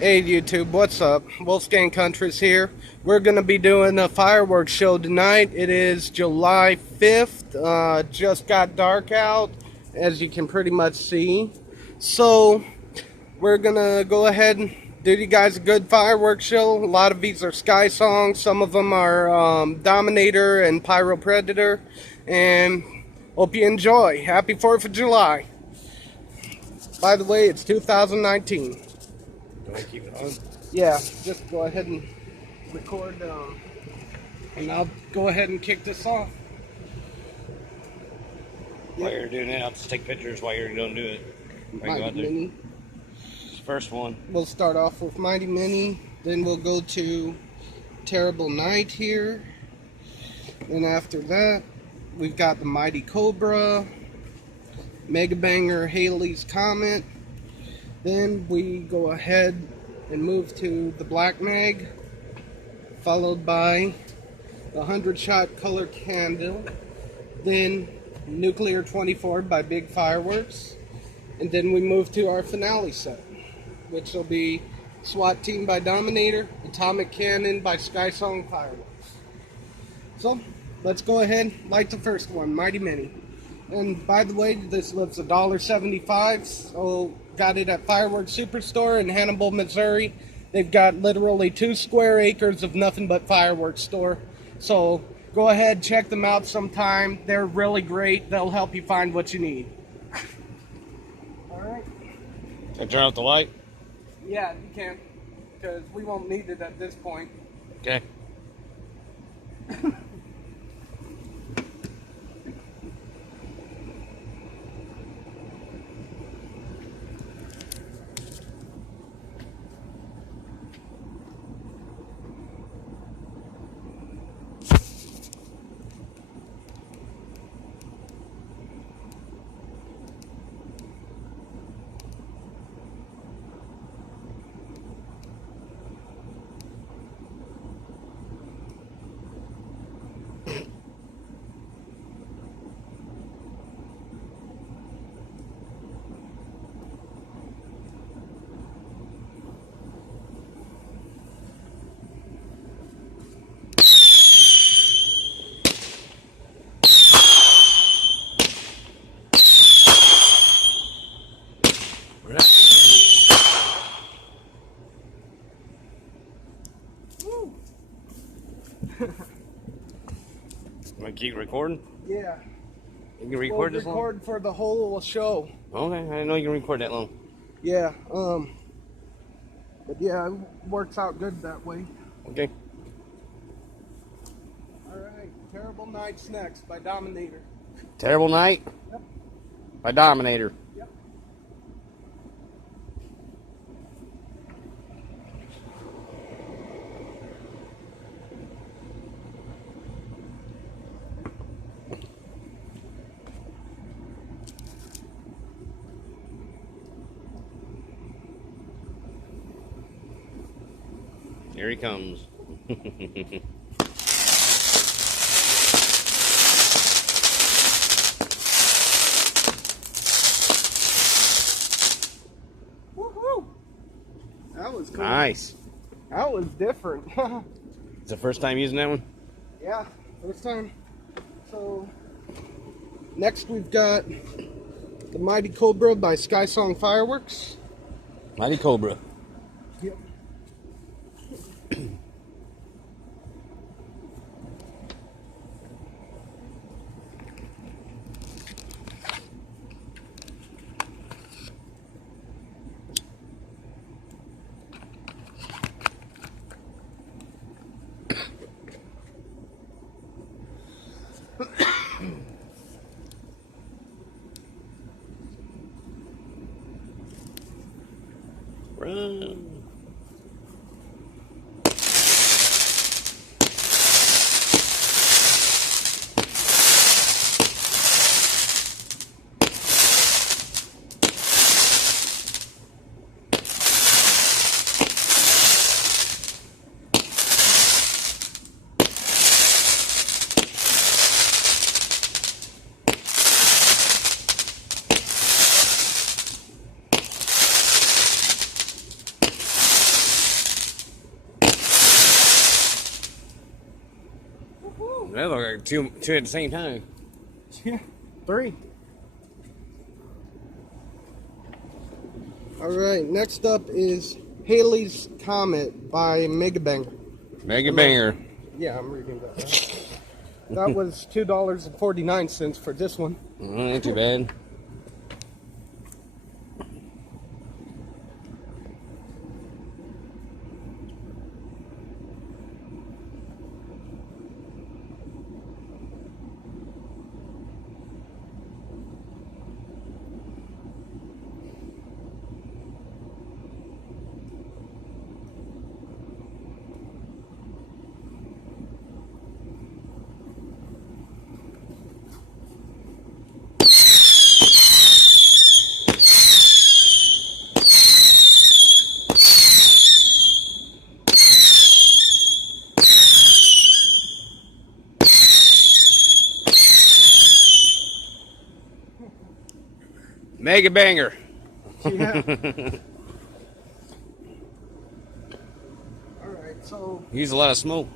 Hey YouTube, what's up? Wolfgang Country's here. We're going to be doing a fireworks show tonight. It is July 5th. Just got dark out, as you can pretty much see. So, we're going to go ahead and do you guys a good fireworks show. A lot of these are Sky songs. Some of them are Dominator and Pyro Predator. And hope you enjoy. Happy 4th of July. By the way, it's 2019. Do I keep it on? Yeah, just go ahead and record, and I'll go ahead and kick this off. While you're doing it, I'll just take pictures while you're going to do it. Mighty Mini. First one. We'll start off with Mighty Mini, then we'll go to Terrible Night here. Then after that, we've got the Mighty Cobra, Mega Banger Haley's Comet. Then we go ahead and move to the Black Mag, followed by the 100-shot color candle, then Nuclear 24 by Big Fireworks, and then we move to our finale set, which will be SWAT Team by Dominator, Atomic Cannon by Sky Song Fireworks. So, let's go ahead and light the first one, Mighty Mini. And by the way, this was $1.75, so got it at Fireworks Superstore in Hannibal, Missouri. They've got literally 2 square acres of nothing but fireworks store. So go ahead, check them out sometime. They're really great. They'll help you find what you need. Alright. Can I turn off the light? Yeah, you can. Because we won't need it at this point. Okay. Want to keep recording? Yeah. You can record We'll this long? record for the whole show. Okay, I didn't know you can record that long. Yeah, but yeah, it works out good that way. Okay. Alright, Terrible Night's next by Dominator. Terrible Night? Yep. By Dominator. Yep. Here he comes. Woohoo! That was cool. Nice. That was different. It's the first time using that one? Yeah, first time. So, next we've got the Mighty Cobra by Sky Song Fireworks. Mighty Cobra. Yep. Run. That look like two at the same time. Yeah, 3. Alright, next up is Halley's Comet by Mega Banger. Mega Banger. Yeah, I'm reading that. Right? That was $2.49 for this one. Ain't too bad. Mega Banger. Yeah. Alright, so Use a lot of smoke.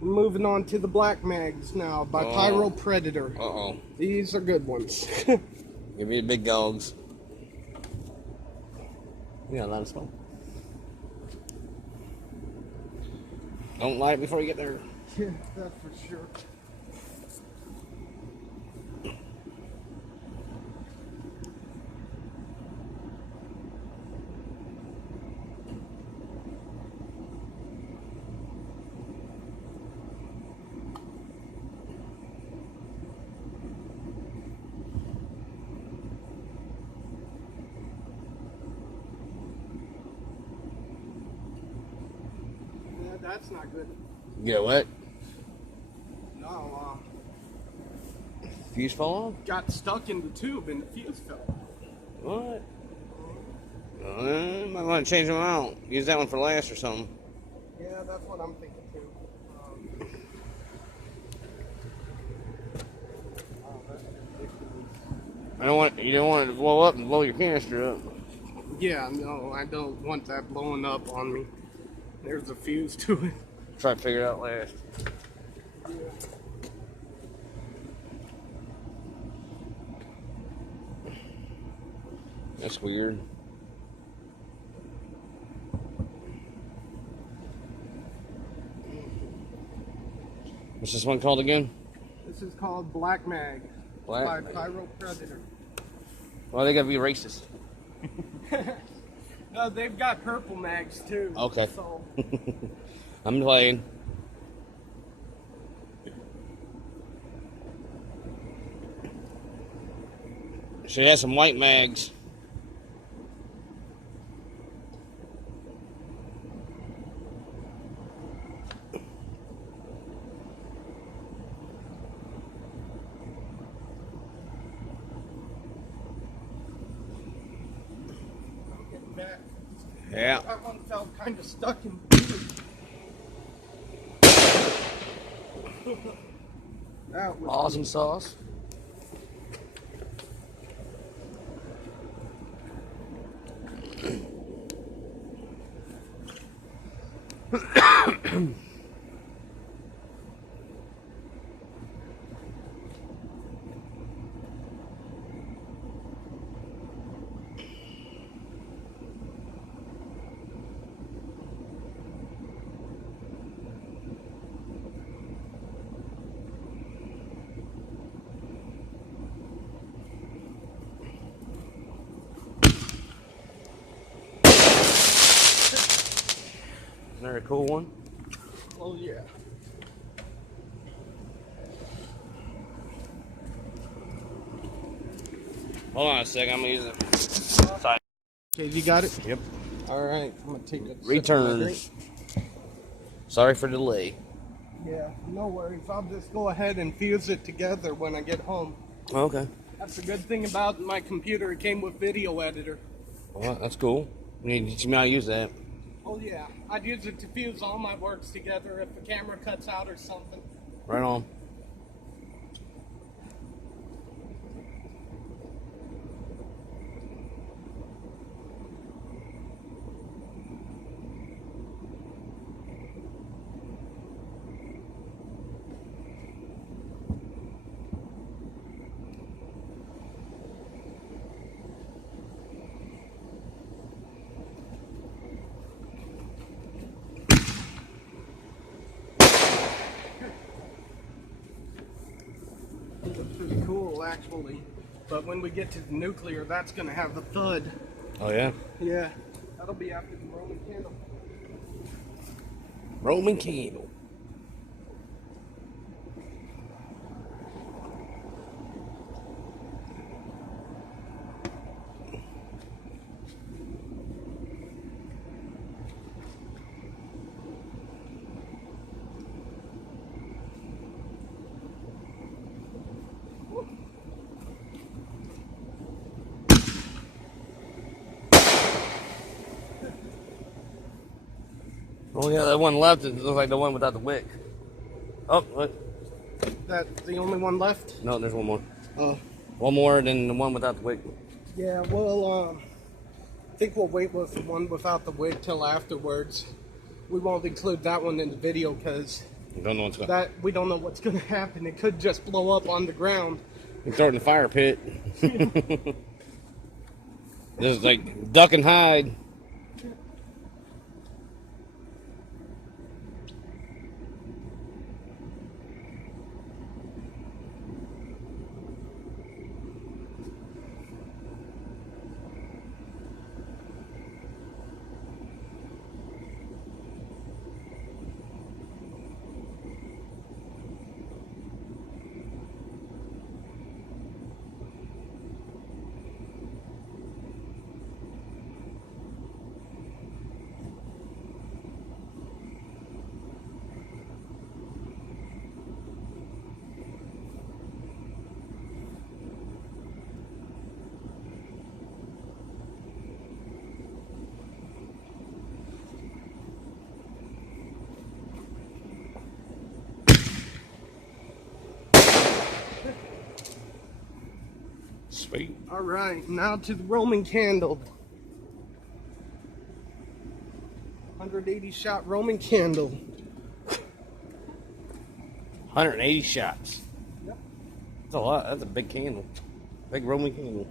moving on to the Black Mags now by Pyro Predator. Uh-oh. These are good ones. Give me the big dogs. You got a lot of smoke. Don't light it before you get there. Yeah, that's for sure. Yeah, that's not good. You get what? No, Fuse fall off? got stuck in the tube and the fuse fell. What? Might want to change them out. Use that one for last or something. Yeah, that's what I'm thinking too. You don't want it to blow up and blow your canister up. Yeah, no, I don't want that blowing up on me. There's a fuse to it. Try to figure it out last. Yeah. That's weird. What's this one called again? This is called Black Mag Black by Mag. Pyro Predator. Well, they gotta be racist. No, they've got purple mags too. Okay. So I'm playing. She has some white mags. I'm getting back. Yeah. That one felt kind of stuck in. That was Awesome sauce. Another cool one. Oh yeah. Hold on a second. I'm gonna use it. Side. Okay, you got it? Yep. All right, I'm gonna take a sip of my Returns. drink. Sorry for the delay. Yeah, no worries. I'll just go ahead and fuse it together when I get home. Okay. That's the good thing about my computer. It came with video editor. Well, that's cool. You need to teach me how to use that. Oh yeah, I'd use it to fuse all my works together if the camera cuts out or something. Right on. actually. But when we get to the nuclear, that's going to have the thud. Oh, yeah? Yeah. That'll be after the Roman candle. Roman candle. Oh, yeah, that one left. It looks like the one without the wick. Oh, look. That's the only one left? No, there's one more. Oh. One more than the one without the wick. Yeah, well, I think we'll wait with the one without the wick till afterwards. We won't include that one in the video because We don't know what's going. we don't know what's going to happen. It could just blow up on the ground. You throw it in the fire pit. This is like duck and hide. Sweet. All right, now to the Roman candle. 180 shot Roman candle. 180 shots. Yep. That's a lot. That's a big candle. Big Roman candle.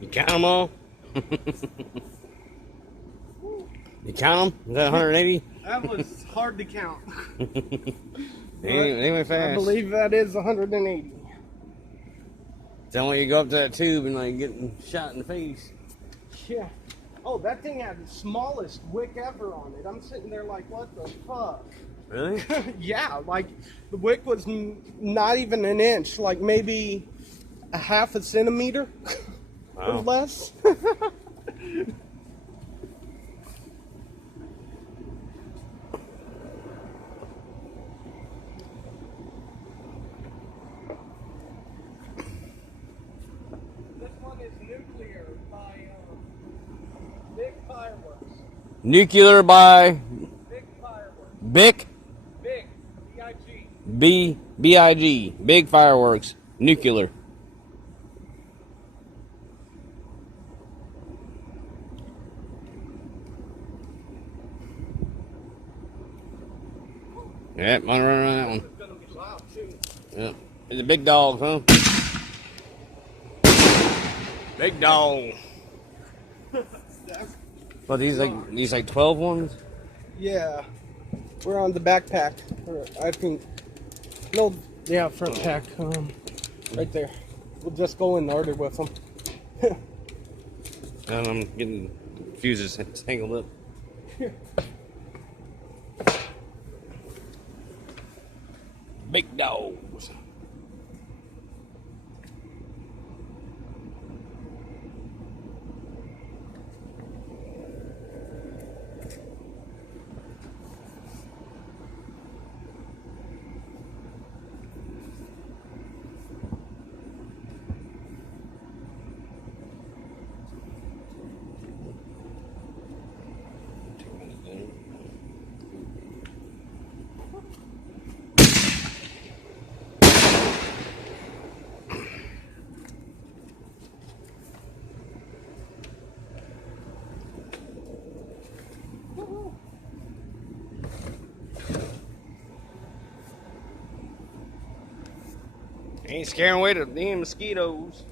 You count them all? You count them? Is that 180? That was hard to count. They went fast. I believe that is 180. Don't want you to go up to that tube and like getting shot in the face. Yeah. Oh, that thing had the smallest wick ever on it. I'm sitting there like, what the fuck? Really? Yeah, like the wick was not even an inch, like maybe a half a centimeter or Wow. less. This one is nuclear by Big Fireworks. Nuclear by Big Fireworks. Bic Big. B-I-G. B-I-G. Big Fireworks. Nuclear. Yeah, might run around that one. It's gonna be loud too. Yeah. It's a big dog, huh? Big dog. But these like 12 ones? Yeah. We're on the backpack. Or I think. No, yeah, front pack. Right there. We'll just go in order with them. And I'm getting fuses tangled up. Big dogs. Ain't scaring away the damn mosquitoes.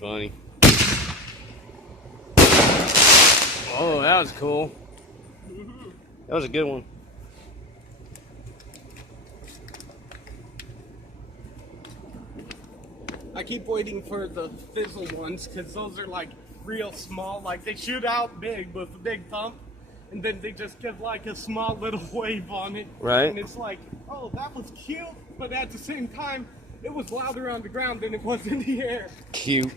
Funny. Oh, that was cool. That was a good one. I keep waiting for the fizzle ones because those are like real small. Like they shoot out big with a big pump, and then they just get like a small little wave on it. Right. And it's like, oh, that was cute, but at the same time, it was louder on the ground than it was in the air. Cute.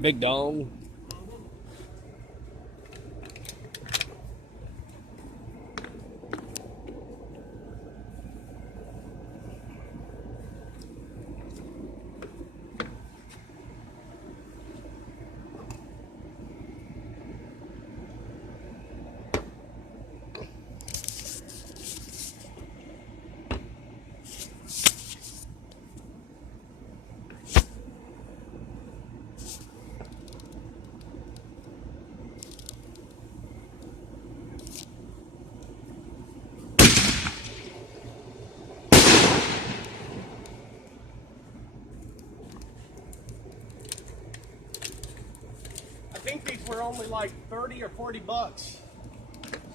Big dog. I think these were only like 30 or 40 bucks.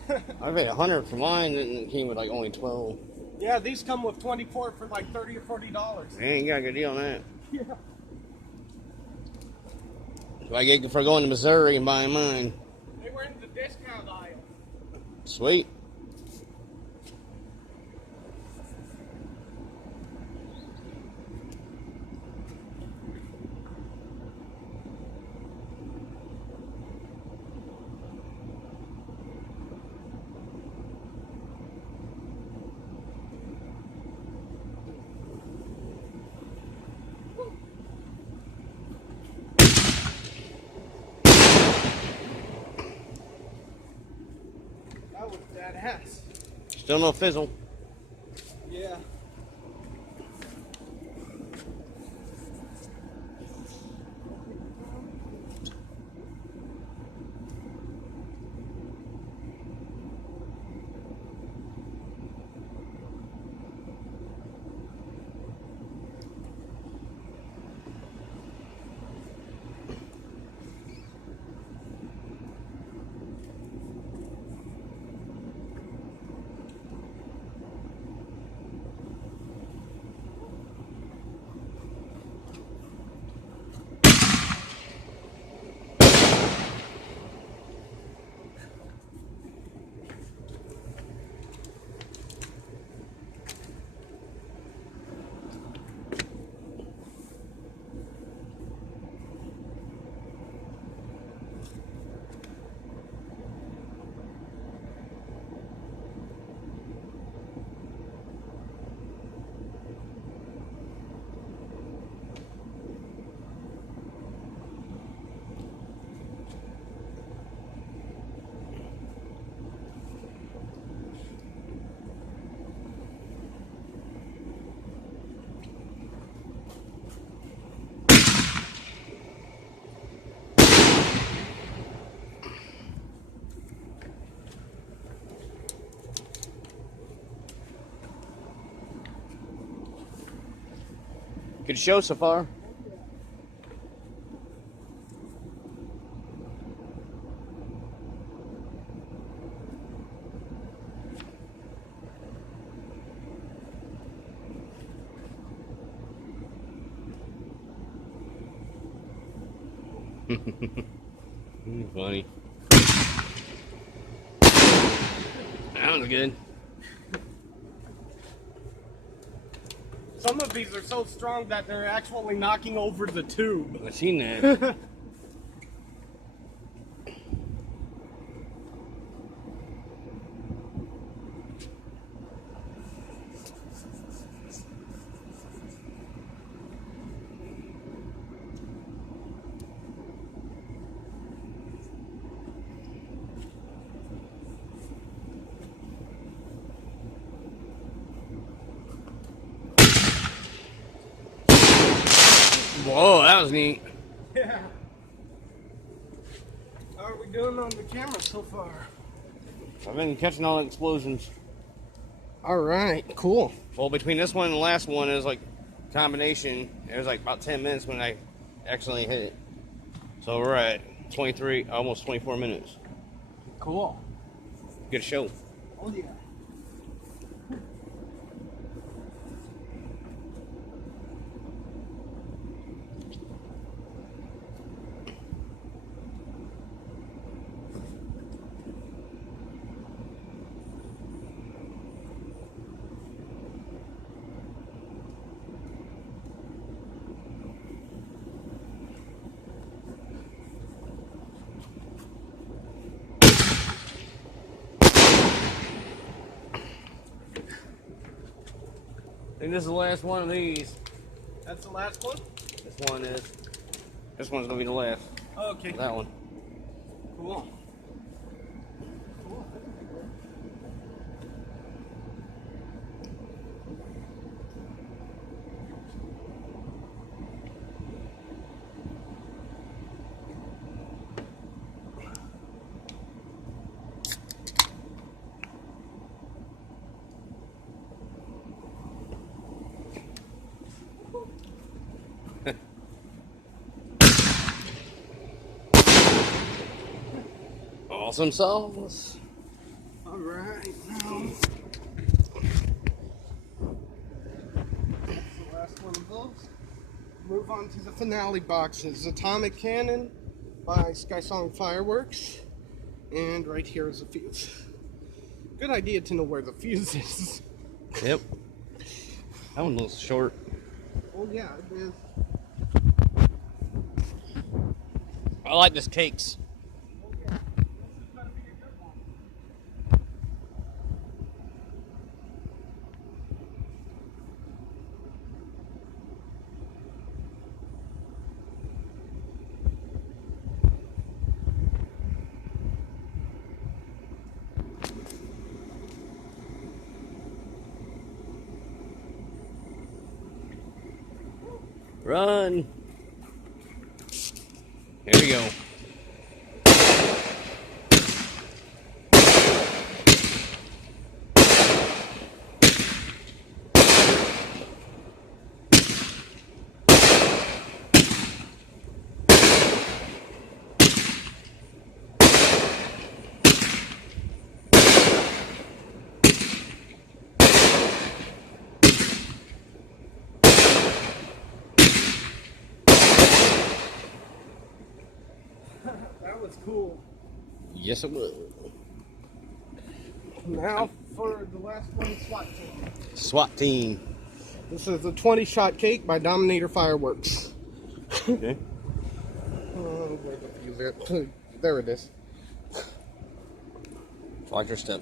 I paid 100 for mine, and it came with like only 12. Yeah, these come with 24 for like 30 or 40 dollars. Man, you got a good deal on that. Yeah. So I get for going to Missouri and buying mine. They were in the discount aisle. Sweet. badass. Still no fizzle. Yeah. Good show so far. Funny. That was good. Some of these are so strong that they're actually knocking over the tube. I seen that. Whoa, that was neat. Yeah. How are we doing on the camera so far? I've been catching all the explosions. All right, cool. Well, between this one and the last one is like combination. It was like about 10 minutes when I actually hit it. So we're at 23, almost 24 minutes. Cool. Good show. Oh yeah. I think this is the last one of these. That's the last one? This one is. This one's gonna be the last. Okay. That one. Cool. Cool. Awesome sauce. All right, now that's the last one of those. Move on to the finale boxes. Atomic Cannon by Sky Song Fireworks, and right here is a fuse. Good idea to know where the fuse is. Yep. That one looks short. Oh yeah, it is. I like this cakes. Oh yeah, this is gonna be a good one. Run. Here we go. That was cool. Yes, it was. Now for the last one, SWAT team. SWAT team. This is a 20-shot cake by Dominator Fireworks. Okay. Where'd the fuse at? There it is. Watch your step.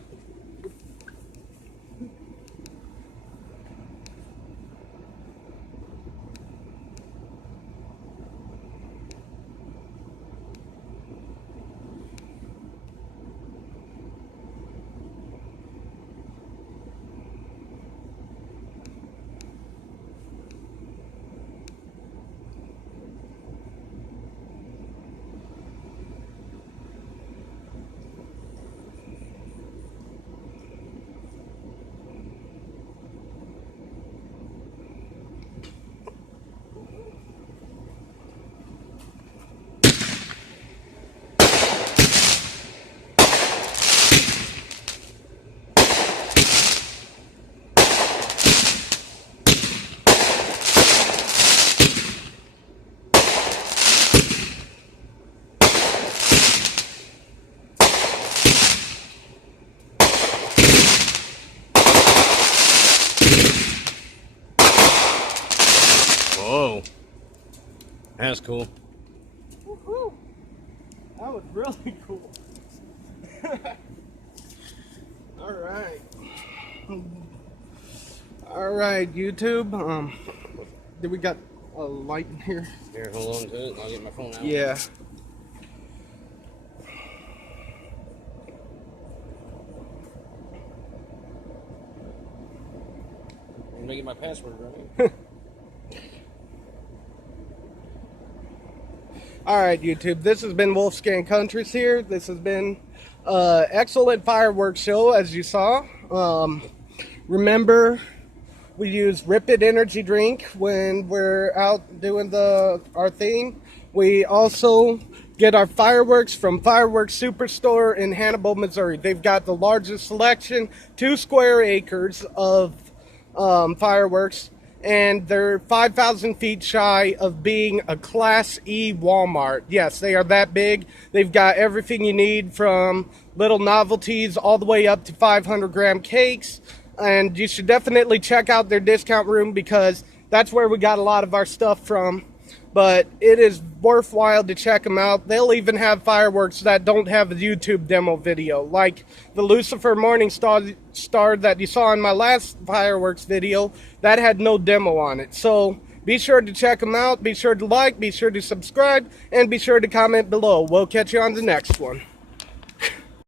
Whoa. That's cool. Woohoo! That was really cool. Alright. Alright, YouTube. Did we got a light in here? Here, hold on to it. I'll get my phone out. Yeah. I'm gonna get my password right. Alright, YouTube. This has been Wolfscan Countries here. This has been excellent fireworks show, as you saw. Remember, we use Rip It energy drink when we're out doing our thing. We also get our fireworks from Fireworks Superstore in Hannibal, Missouri. They've got the largest selection, 2 square acres of fireworks, and they're 5,000 feet shy of being a Class E Walmart. Yes, they are that big. They've got everything you need, from little novelties all the way up to 500-gram cakes. And you should definitely check out their discount room, because that's where we got a lot of our stuff from. But it is worthwhile to check them out. They'll even have fireworks that don't have a YouTube demo video, like the Lucifer Morning Star that you saw in my last fireworks video. That had no demo on it. So be sure to check them out. Be sure to like, be sure to subscribe, and be sure to comment below. We'll catch you on the next one.